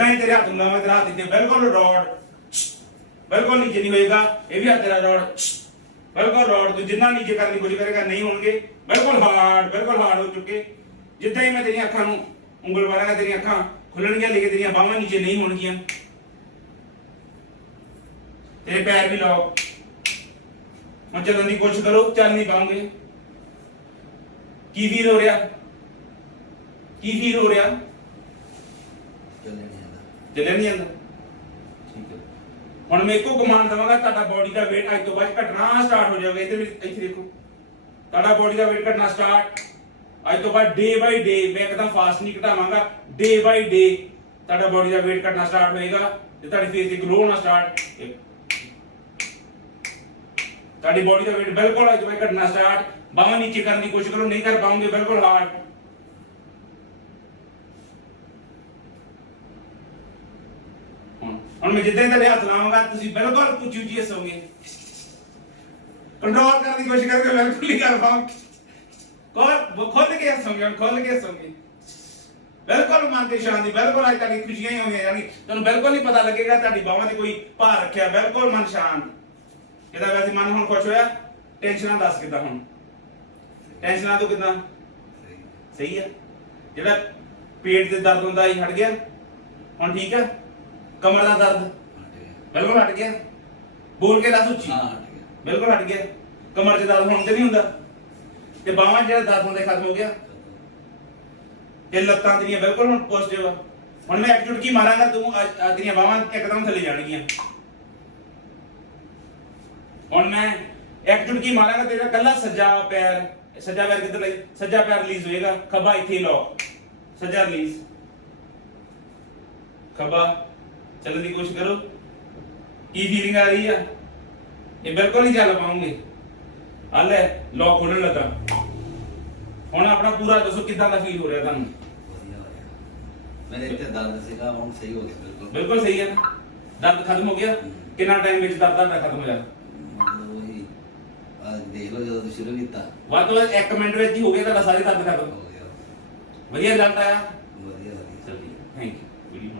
ਜਿੱਦਾਂ ਹੀ ਤੇਰੇ ਹੱਥ ਨੂੰ ਲਾਵਾਂ ਤੇਰਾ ਹੱਥ ਇੱਥੇ ਬਿਲਕੁਲ ਰੋਡ ਬਿਲਕੁਲ ਨੀਚੇ ਨਹੀਂ ਹੋਏਗਾ, ਇਹ ਵੀ ਹੱਥ ਤੇਰਾ ਰੋਡ ਬਿਲਕੁਲ ਰੋਡ ਤੂੰ ਜਿੰਨਾ ਨੀਚੇ ਕਰਨ ਦੀ ਕੋਸ਼ਿਸ਼ ਕਰੇਗਾ, ਨਹੀਂ ਹੋਣਗੇ। ਬਿਲਕੁਲ ਹਾਰਡ ਬਿਲਕੁਲ ਹਾਰਡ ਹੋ ਚੁੱਕੇ। ਜਿੱਦਾਂ ਹੀ ਮੈਂ ਤੇਰੀਆਂ ਅੱਖਾਂ ਨੂੰ ਉਂਗਲ ਮਾਰਾਂਗਾ, ਤੇਰੀਆਂ ਅੱਖਾਂ ਖੁੱਲਣਗੀਆਂ, ਲੇਕਿਨ ਤੇਰੀਆਂ ਬਾਹਾਂ ਨੀਚੇ ਨਹੀਂ ਹੋਣਗੀਆਂ। ਤੇਰੇ ਪੈਰ ਵੀ ਲਾਓ। ਹੁਣ ਚੱਲਣ ਦੀ ਕੋਸ਼ਿਸ਼ ਕਰੋ, ਚੱਲ ਨਹੀਂ ਪਾਉਂਗੇ। ਕੀ ਫੀਲ ਹੋ ਰਿਹਾ? ਕੀ ਫੀਲ ਹੋ ਰਿਹਾ? ਚੱਲੇ ਚੱਲਿਆ ਨਹੀਂ ਜਾਂਦਾ ਠੀਕ ਹੈ। ਹੁਣ ਮੈਂ ਇੱਕੋ ਕਮਾਂਡ ਦਵਾਂਗਾ, ਤੁਹਾਡਾ ਬਾਡੀ ਦਾ weight ਅੱਜ ਤੋਂ ਬਾਅਦ ਘਟਣਾ ਸਟਾਰਟ ਹੋ ਜਾਵੇਗਾ ਇਹਦੇ ਵਿੱਚ ਇੱਥੇ ਦੇਖੋ। ਤੁਹਾਡਾ ਬਾਡੀ ਦਾ weight ਘਟਣਾ ਸਟਾਰਟ ਅੱਜ ਤੋਂ ਬਾਅਦ ਡੇ ਬਾਈ ਡੇ ਮੈਂ ਇੱਕਦਮ ਫਾਸਟ ਨਹੀਂ ਘਟਾਵਾਂਗਾ। ਡੇ ਬਾਈ ਡੇ ਤੁਹਾਡਾ ਬਾਡੀ ਦਾ weight ਘਟਣਾ ਸਟਾਰਟ ਹੋਏਗਾ ਤੇ ਤੁਹਾਡੀ ਫੇਸ ਤੇ ਗਲੋ ਹੋਣਾ ਸਟਾਰਟ ਤੁਹਾਡੀ ਬਾਡੀ ਦਾ weight ਬਿਲਕੁਲ ਅੱਜ ਤੋਂ ਬਾਅਦ ਘਟਣਾ ਸਟਾਰਟ ਬਾਹਾਂ ਨੀਚੇ ਕਰਨ ਦੀ ਕੋਸ਼ਿਸ਼ ਕਰੋ, ਨਹੀਂ ਕਰ ਪਾਉਂਗੇ, ਬਿਲਕੁਲ ਹਾਰਡ ਹੁਣ ਮੈਂ ਜਿੱਦਾਂ ਹੀ ਤੁਹਾਡੇ ਹੱਥ ਲਾਵਾਂਗਾ, ਤੁਸੀਂ ਬਿਲਕੁਲ ਉੱਚੀ ਉੱਚੀ ਹੱਸੋਗੇ। ਕੰਟਰੋਲ ਕਰਨ ਦੀ ਕੋਸ਼ਿਸ਼ ਕਰਕੇ ਬਿਲਕੁਲ ਨਹੀਂ ਕਰ ਪਾਉਂਗੇ ਕੋਲ ਖੋਲ ਕੇ ਹੱਸੋਗੇ, ਹੁਣ ਕੇ ਹੱਸੋਗੇ। ਬਿਲਕੁਲ ਮਨ ਤੇ ਸ਼ਾਂਤੀ, ਬਿਲਕੁਲ ਅੱਜ ਤੁਹਾਡੀ ਖੁਸ਼ੀਆਂ ਹੀ ਹੋਣਗੀਆਂ ਯਾਨੀ ਤੁਹਾਨੂੰ ਬਿਲਕੁਲ ਨਹੀਂ ਪਤਾ ਲੱਗੇਗਾ ਤੁਹਾਡੀ ਬਾਹਾਂ ਤੇ ਕੋਈ ਭਾਰ ਰੱਖਿਆ, ਬਿਲਕੁਲ ਮਨ ਸ਼ਾਂਤ। ਇਹਦਾ ਵੈਸੇ ਮਨ ਹੁਣ ਖੁਸ਼ ਹੋਇਆ? ਟੈਨਸ਼ਨਾਂ ਦੱਸ ਕਿੱਦਾਂ ਹੁਣ? ਟੈਨਸ਼ਨਾਂ ਤੋਂ ਕਿੱਦਾਂ? ਸਹੀ ਸਹੀ ਹੈ। ਜਿਹੜਾ ਪੇਟ ਦੇ ਦਰਦ ਹੁੰਦਾ ਸੀ, ਹਟ ਗਿਆ। ਹੁਣ ਠੀਕ ਹੈ? ਕਮਰ ਦਾ ਦਰਦ। ਬਿਲਕੁਲ ਹਟ ਗਿਆ। ਬੋਲ ਕੇ ਦੱਸ ਉੱਚੀ। ਹਾਂ ਹਟ ਗਿਆ ਬਿਲਕੁਲ ਹਟ ਗਿਆ। ਕਮਰ 'ਚ ਦਰਦ ਹੁਣ ਤੇ ਨਹੀਂ ਹੁੰਦਾ। ਤੇ ਬਾਹਾਂ 'ਚ ਜਿਹੜਾ ਦਰਦ ਹੁੰਦਾ ਖਤਮ ਹੋ ਗਿਆ। ਤੇ ਲੱਤਾਂ ਤੇਰੀਆਂ ਬਿਲਕੁਲ ਹੁਣ ਪੋਜ਼ਿਟਿਵ ਆ। ਹੁਣ ਮੈਂ ਇੱਕ ਝੁਟਕੀ ਮਾਰਾਂਗਾ? ਤੂੰ ਤੇਰੀਆਂ ਬਾਹਾਂ ਇੱਕਦਮ ਥੱਲੇ ਜਾਣਗੀਆਂ। ਹੁਣ ਮੈਂ ਇੱਕ ਝੁਟਕੀ ਮਾਰਾਂਗਾ? ਤੇਰਾ ਕੱਲਾ ਸੱਜਾ ਪੈਰ ਸੱਜਾ ਪੈਰ ਕਿੱਧਰ ਲਈ? ਸੱਜਾ ਪੈਰ ਰਿਲੀਜ਼ ਹੋਏਗਾ। ਖੱਬਾ ਇੱਥੇ ਲੌਕ ਸੱਜਾ ਰਿਲੀਜ਼ ਖੱਬਾ ਚੱਲਣ ਦੀ ਕੋਸ਼ਿਸ਼ ਕਰੋ। ਕੀ ਫੀਲਿੰਗ ਆ ਰਹੀ ਆ? ਇਹ ਬਿਲਕੁਲ ਨਹੀਂ ਚੱਲ ਪਾਉਂਗੇ। ਆ ਲੈ ਲੌਕ ਖੋਲਣ ਲੱਗਾ। ਹੁਣ ਆਪਣਾ ਪੂਰਾ ਦੱਸੋ ਕਿਦਾਂ ਦਾ ਫੀਲ ਹੋ ਰਿਹਾ ਤੁਹਾਨੂੰ? ਵਧੀਆ ਹੋ ਗਿਆ ਮੇਰੇ ਇੱਥੇ ਦਰਦ ਸੀਗਾ ਹੁਣ ਸਹੀ ਹੋ ਗਿਆ ਬਿਲਕੁਲ। ਬਿਲਕੁਲ ਸਹੀ ਹੈ ਨਾ ਦਰਦ ਖਤਮ ਹੋ ਗਿਆ? ਕਿੰਨਾ ਟਾਈਮ ਵਿੱਚ ਦਰਦ ਤੁਹਾਡਾ ਖਤਮ ਹੋ ਜਾਣਾ? ਮਤਲਬ ਉਹੀ ਆ ਦੇਖ ਲਓ ਜਦੋਂ ਤੁਸੀਂ ਸ਼ੁਰੂ ਕੀਤਾ। ਵੱਧ ਤੋਂ ਵੱਧ 1 ਮਿੰਟ ਵਿੱਚ ਹੀ ਹੋ ਗਿਆ ਤੁਹਾਡਾ ਸਾਰੇ ਦਰਦ ਖਤਮ। ਹੋ ਗਿਆ। ਵਧੀਆ ਰਿਜ਼ਲਟ ਆਇਆ? ਵਧੀਆ ਵਧੀਆ। ਚਲੋ ਥੈਂਕ ਯੂ